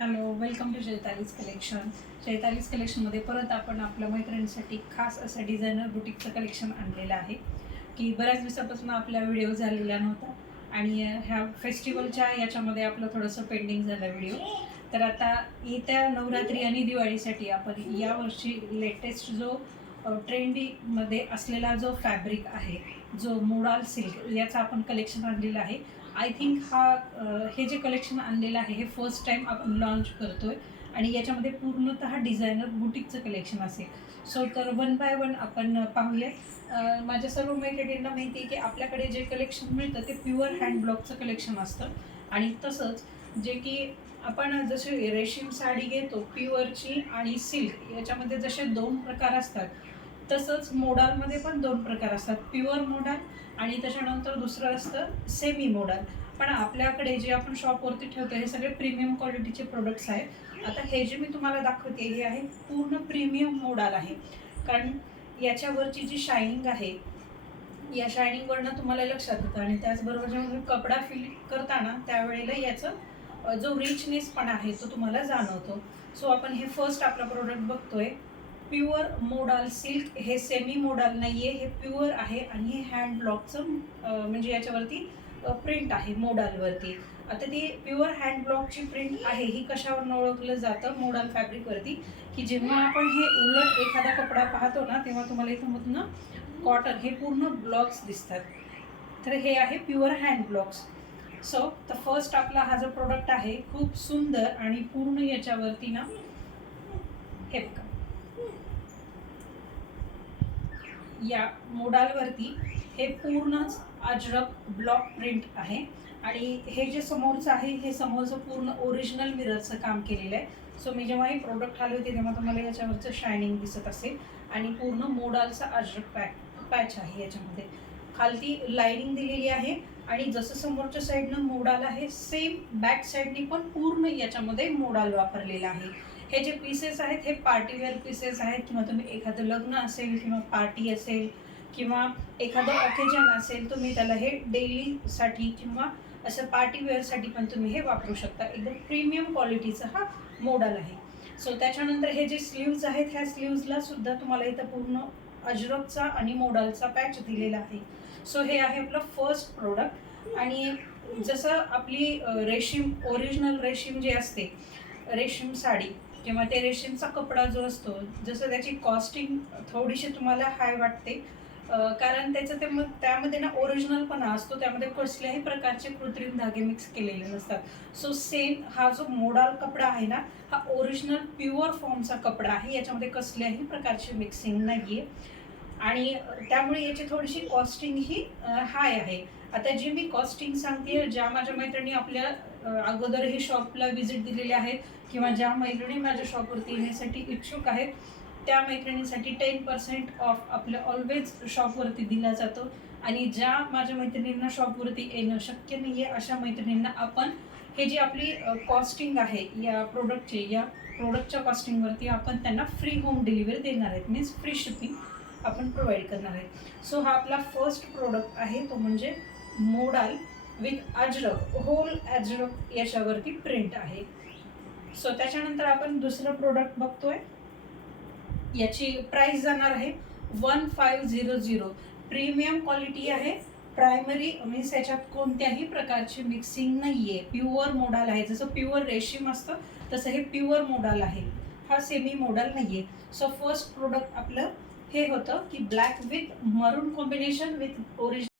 Hello, welcome to Chaitali's collection. Chaitali's कलेक्शनमध्ये परत आपण आपल्या मैत्रिणींसाठी खास असं डिझायनर बुटीकचं कलेक्शन आणलेलं आहे की बऱ्याच दिवसापासून आपला व्हिडिओ झालेला नव्हता आणि ह्या फेस्टिवलच्या याच्यामध्ये आपलं थोडंसं पेंडिंग झालं व्हिडिओ. तर आता येत्या नवरात्री आणि दिवाळीसाठी आपण यावर्षी लेटेस्ट जो ट्रेंडीमध्ये असलेला जो फॅब्रिक आहे, जो मोडाल सिल्क याचा आपण कलेक्शन आणलेलं आहे. आय थिंक हे जे कलेक्शन आणलेलं आहे हे फर्स्ट टाईम आपण लॉन्च करतोय आणि याच्यामध्ये पूर्णतः डिझायनर बुटीकचं कलेक्शन असेल. सो तर वन बाय वन आपण पाहूया. माझ्या सर्व मैत्रिणींना माहिती आहे की आपल्याकडे जे कलेक्शन मिळतं ते प्युअर हँड ब्लॉकचं कलेक्शन असतं आणि तसंच जे की आपण जसे रेशीम साडी घेतो प्युअरची आणि सिल्क याच्यामध्ये जसे दोन प्रकार असतात, तसंच मोडालमध्ये पण दोन प्रकार असतात, प्युअर मोडाल आणि त्याच्यानंतर दुसरं असतं सेमी मोडाल. पण आपल्याकडे जे आपण शॉपवरती ठेवतो हे सगळे प्रीमियम क्वालिटीचे प्रोडक्ट्स आहेत. आता हे जे मी तुम्हाला दाखवते हे आहे पूर्ण प्रीमियम मोडाल आहे, कारण याच्यावरची जी शायनिंग आहे या शायनिंगवरनं तुम्हाला लक्षात येतं आणि त्याचबरोबर जेव्हा तुम्ही कपडा फील करताना त्यावेळेला याचं जो रिचनेस पण आहे तो तुम्हाला जाणवतो. सो आपण हे फर्स्ट आपला प्रोडक्ट बघतोय, प्युअर मोडाल सिल्क. हे सेमी मोडाल नाही आहे, हे प्युअर आहे आणि हे हँड ब्लॉकचं म्हणजे याच्यावरती प्रिंट आहे मोडालवरती. आता ती प्युअर हँड ब्लॉकची प्रिंट आहे ही कशावरून ओळखलं जातं मोडाल फॅब्रिकवरती, की जेव्हा आपण हे उलट एखादा कपडा पाहतो ना तेव्हा तुम्हाला इथं मधनं कॉटन हे पूर्ण ब्लॉक्स दिसतात. तर हे आहे प्युअर हँड ब्लॉक्स. सो तर फर्स्ट आपला हा जो प्रोडक्ट आहे खूप सुंदर आणि पूर्ण याच्यावरती ना हे बघा या मोडालवरती हे पूर्णच अजरक ब्लॉक प्रिंट आहे आणि हे जे समोरचं आहे हे समोरचं पूर्ण ओरिजिनल मिररचं काम केलेलं आहे. सो मी जेव्हा हे प्रोडक्ट आले होते तेव्हा तुम्हाला याच्यावरचं शायनिंग दिसत असेल आणि पूर्ण मोडालचा अजरक पॅच आहे. याच्यामध्ये खालती लाईनिंग दिलेली आहे आणि जसं समोरच्या साईडनं मोडाल आहे सेम बॅक साईडनी पण पूर्ण याच्यामध्ये मोडाल वापरलेला आहे. हे जे पीसेस आहेत हे पार्टीवेअर पीसेस आहेत, किंवा तुम्ही एखादं लग्न असेल किंवा पार्टी असेल किंवा एखादं ऑकेजन असेल तुम्ही त्याला हे डेलीसाठी किंवा असं पार्टीवेअरसाठी पण तुम्ही हे वापरू शकता. एकदम प्रीमियम क्वालिटीचा हा मोडाल आहे. सो त्याच्यानंतर हे जे स्लीव्ज आहेत ह्या स्लीव्जला सुद्धा तुम्हाला इथं पूर्ण अजरकचा आणि मोडालचा पॅच दिलेला आहे. सो हे आहे आपलं फर्स्ट प्रोडक्ट. आणि जसं आपली रेशीम ओरिजिनल रेशीम जे असते रेशीम साडी किंवा ते रेशीमचा कपडा जो असतो, जसं त्याची कॉस्टिंग थोडीशी तुम्हाला हाय वाटते, कारण त्याचं त्यामध्ये ना ओरिजिनलपणा असतो, त्यामध्ये कसल्याही प्रकारचे कृत्रिम धागे मिक्स केलेले नसतात. सो सेम हा जो मोडाल कपडा आहे ना हा ओरिजिनल प्युअर फॉर्मचा कपडा आहे, याच्यामध्ये कसल्याही प्रकारचे मिक्सिंग नाही आहे आणि त्यामुळे याची थोडीशी कॉस्टिंग ही हाय आहे. आता जी मी कॉस्टिंग सांगते, ज्या माझ्या मैत्रिणी आपल्या अगोदरही शॉपला व्हिजिट दिलेली आहेत किंवा ज्या मैत्रिणी माझ्या शॉपवरती येण्यासाठी इच्छुक आहेत त्या मैत्रिणींसाठी 10% ऑफ आपल्या ऑलवेज शॉपवरती दिला जातो. आणि ज्या माझ्या मैत्रिणींना शॉपवरती येणं शक्य नाही आहे अशा मैत्रिणींना आपण हे जी आपली कॉस्टिंग आहे या प्रोडक्टच्या कॉस्टिंगवरती आपण त्यांना फ्री होम डिलिव्हरी देणार आहेत, मीन्स फ्री शिपिंग आपण प्रोव्हाइड करणार आहे. सो हा आपला फर्स्ट प्रोडक्ट आहे, तो म्हणजे modal with ajrak, whole ajrak याच्यावरती प्रिंट आहे. सो त्याच्यानंतर आपण दुसरं प्रोडक्ट बघतोय. याची प्राइस जाणार आहे 1500. प्रीमियम क्वालिटी आहे, प्रायमरी मीन्स याच्यात कोणत्याही प्रकारची मिक्सिंग नाही आहे, प्युअर मोडाल आहे. जसं प्युअर रेशीम असतं तसं हे प्युअर मोडाल आहे, हा सेमी मोडाल नाही आहे. सो फर्स्ट प्रोडक्ट आपलं हे होतं की ब्लॅक विथ मरून कॉम्बिनेशन विथ ओरिजिनल